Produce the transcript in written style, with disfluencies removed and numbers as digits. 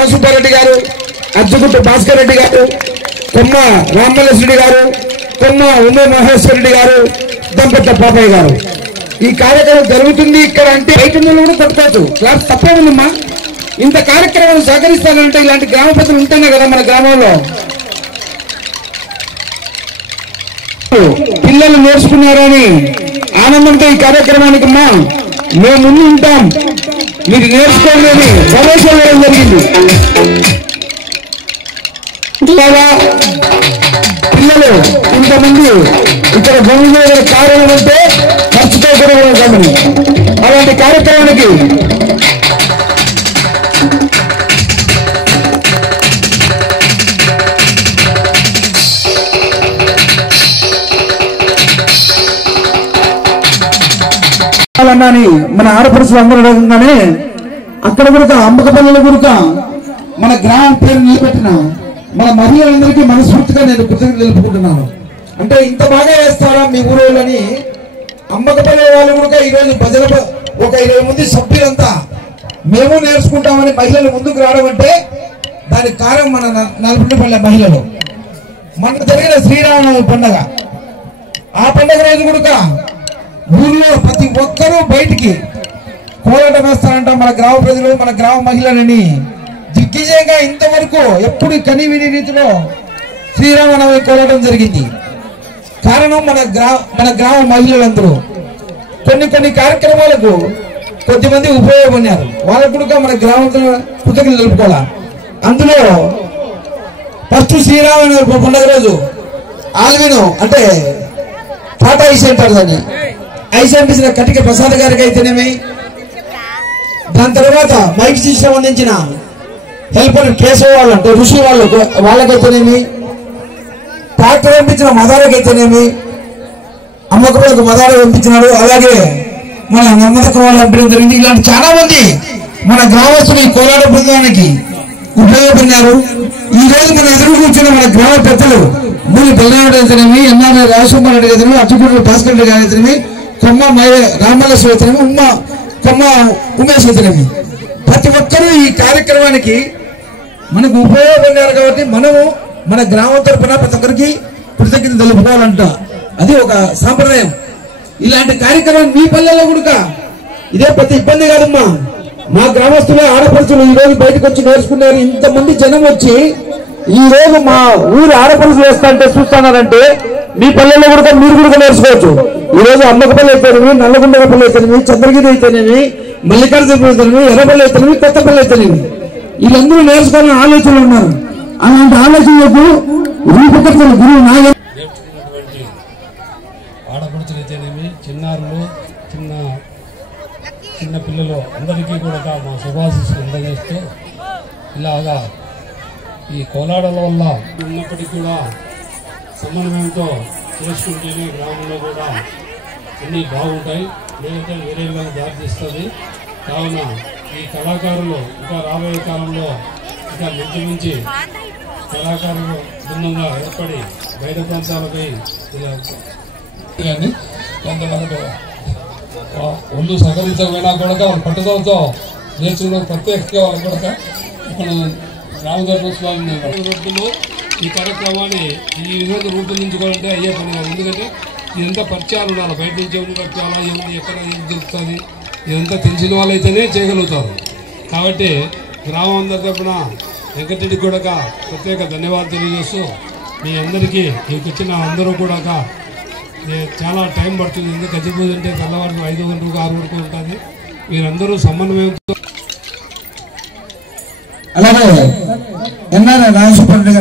రామసుబ్బారెడ్డి గారు, అజ్జుగుట్టు భాస్కర్ రెడ్డి గారు, కొమ్మ రామమల్లేశ్వరెడ్డి గారు, కొమ్మ ఉమే మహేశ్వర రెడ్డి గారు, దంపట్ల పాపయ్య గారు. ఈ కార్యక్రమం జరుగుతుంది ఇక్కడ అంటే బయట కూడా తట్టుకోవచ్చు, క్లాస్ తప్పే ఉందమ్మా. ఇంత కార్యక్రమాలు సహకరిస్తానంటే ఇలాంటి గ్రామ పెద్దలు ఉంటేనే కదా మన గ్రామంలో పిల్లలు నేర్చుకున్నారని ఆనందంతో ఈ కార్యక్రమానికి అమ్మా మేము ముందు ఉంటాం, మీరు నేర్చుకోలేని ప్రవేశం ఇవ్వడం జరిగింది. పిల్లలు ఇంతమంది ఇక్కడ భూమి మీద కార్యం ఉంటే మర్చిపోకూడదు. అలాంటి కార్యక్రమానికి మన ఆడపడుచులు అందరూ అడగంగానే అక్కడ కూడా అమ్మకపల్లిలో కూడా మన గ్రామం పేరు నిలబెట్టిన మన మహిళలందరికీ మనస్ఫూర్తిగా నేను కృతజ్ఞతలు తెలుపుకుంటున్నాను. అంటే ఇంత బాగా వేస్తారా మీ ఊరోళ్ళని అమ్మకపల్లి వాళ్ళు కూడా ఈరోజు ప్రజల ఒక 20 మంది సభ్యులంతా మేము నేర్చుకుంటామని మహిళలు ముందుకు రావడం అంటే దానికి కారణం మన నలుపుపల్లె మహిళలు. మన జరిగిన శ్రీరామనవమి పండుగ, ఆ పండుగ రోజు కూడా ఊర్లో ప్రతి ఒక్కరూ బయటికి కోలాటం వేస్తారంట మన గ్రామ ప్రజలు, మన గ్రామ మహిళలని దిగ్విజయంగా ఇంతవరకు ఎప్పుడు కనివిని రీతిలో శ్రీరామనవమి కోలాటం జరిగింది. కారణం మన గ్రామ మహిళలందరూ కొన్ని కార్యక్రమాలకు కొద్దిమంది ఉపయోగపడినారు. వాళ్ళకు కూడా మన గ్రామంలో కృతజ్ఞతలు తెలుపుకోవాలి. అందులో ఫస్ట్ శ్రీరామనవమి పండుగ రోజు ఆల్విను అంటే టాటా ఐస్ అంటారు దాన్ని, ఐస్ అనిపించిన కటిక ప్రసాద్ గారికి అయితేనేమి, దాని తర్వాత మైక్ సిస్టమ్ అందించిన హెల్పర్ కేశవ వాళ్ళు అంటే ఋషి వాళ్ళకైతేనేమి, ట్రాక్టర్ పంపించిన మదారకు అయితేనేమి, అమ్మకపల్లికి మదార పంపించినాడు, అలాగే మన నమ్మకం వాళ్ళు పంపించడం జరిగింది. ఇలాంటి చాలా మంది మన గ్రామస్తులు ఈ కోలాట బృందానికి ఉపయోగపడినారు. ఈ రోజు మన ఎదురు కూర్చున్న మన గ్రామ పెద్దలు మూలి బెల్లనాడు అయితేనేమి, ఎన్ఆర్ఐ రాజశేఖర్ రెడ్డి అయితేనేమి, అచ్చుకూరు భాస్కర్ రెడ్డి గారు అయితేనేమి, కొమ్మ రామమల్లేశ్వర అయితేనేమి, కొమ్మ ఉమేష్ అయితేనేమి, ప్రతి ఒక్కరూ ఈ కార్యక్రమానికి మనకు ఉపయోగపడినారు. కాబట్టి మనము మన గ్రామం తరఫున ప్రతి ఒక్కరికి కృతజ్ఞతలు తెలుపుకోవాలంట. అది ఒక సాంప్రదాయం. ఇలాంటి కార్యక్రమం మీ పల్లెల్లో కూడా ఇదే పెద్ద ఇబ్బంది కాదమ్మా. మా గ్రామస్తులే ఆడపడుచులు ఈ రోజు బయటకు వచ్చి నేర్చుకున్నారు. ఇంతమంది జనం వచ్చి ఈ రోజు మా ఊరు ఆడపడుచులు వేస్తాంటే చూస్తున్నారంటే మీ పల్లెల్లో కూడా మీరు కూడా నేర్చుకోవచ్చు. ఈ రోజు అమ్మకపల్లి అయితేనేమి, నల్లగుండపల్లి అయితేనేమి, చంద్రగిరి అయితేనేమి, మల్లికార్జున అయితేనేమి, ఎర్రపల్లి అయితేనేమి, కొత్తపల్లి అయితేనేమి, వీళ్ళందరూ నేర్చుకోవాలని ఆలోచనలు ఉన్నారు. అలాంటి ఆలోచనలకు రూపకర్తలు గురువు నాగ ఆడపడుచులైతేనేమి, చిన్నారులు, చిన్న పిల్లలు అందరికీ కూడా మా శుభాశీస్సులు అందజేస్తూ ఇలాగా ఈ కోలాటల వల్ల ఉన్నప్పటికీ కూడా సమన్వయంతో చేసుకుంటేనే గ్రామంలో కూడా అన్నీ బాగుంటాయి, లేదంటే వేరేగా దారితీస్తుంది. కావున ఈ కళాకారులు ఇంకా రాబోయే కాలంలో ఇంకా మంచి కళాకారులు భిన్నంగా ఏర్పడి బయట ప్రాంతాలపై కానీ కొంతమంది ఒళ్ళు సహకరించకపోయినా కూడా వాళ్ళు పట్టుదలతో నేర్చుకోవడం ప్రత్యేకంగా వాళ్ళు కూడా ఇక్కడ రామధర్మస్వామి రోడ్డులో ఈ కార్యక్రమాన్ని ఈ రోజు రూపొందించుకోవాలంటే అయ్యే పని కాదు. ఎందుకంటే ఇదంతా పరిచయాలు ఉండాలి, బయట నుంచి ఎవరు పరిచయాలా, ఎవరు ఎక్కడ ఏం జరుగుతుంది ఇదంతా తెలిసిన వాళ్ళు అయితేనే చేయగలుగుతారు. కాబట్టి గ్రామం అందరి తరఫున వెంకటరెడ్డికి కూడా ప్రత్యేక ధన్యవాదాలు తెలియజేస్తూ మీ అందరికీ మీకు వచ్చిన అందరూ కూడా చాలా టైం పడుతుంది. ఎందుకు గజ్జిపూజ అంటే తెల్లవారు 5 గంటలకు 6 వరకు ఉంటుంది. మీరందరూ సమన్వయంతో అలాగే ఎన్ఆర్ఐ రాజశేఖర్ రెడ్డి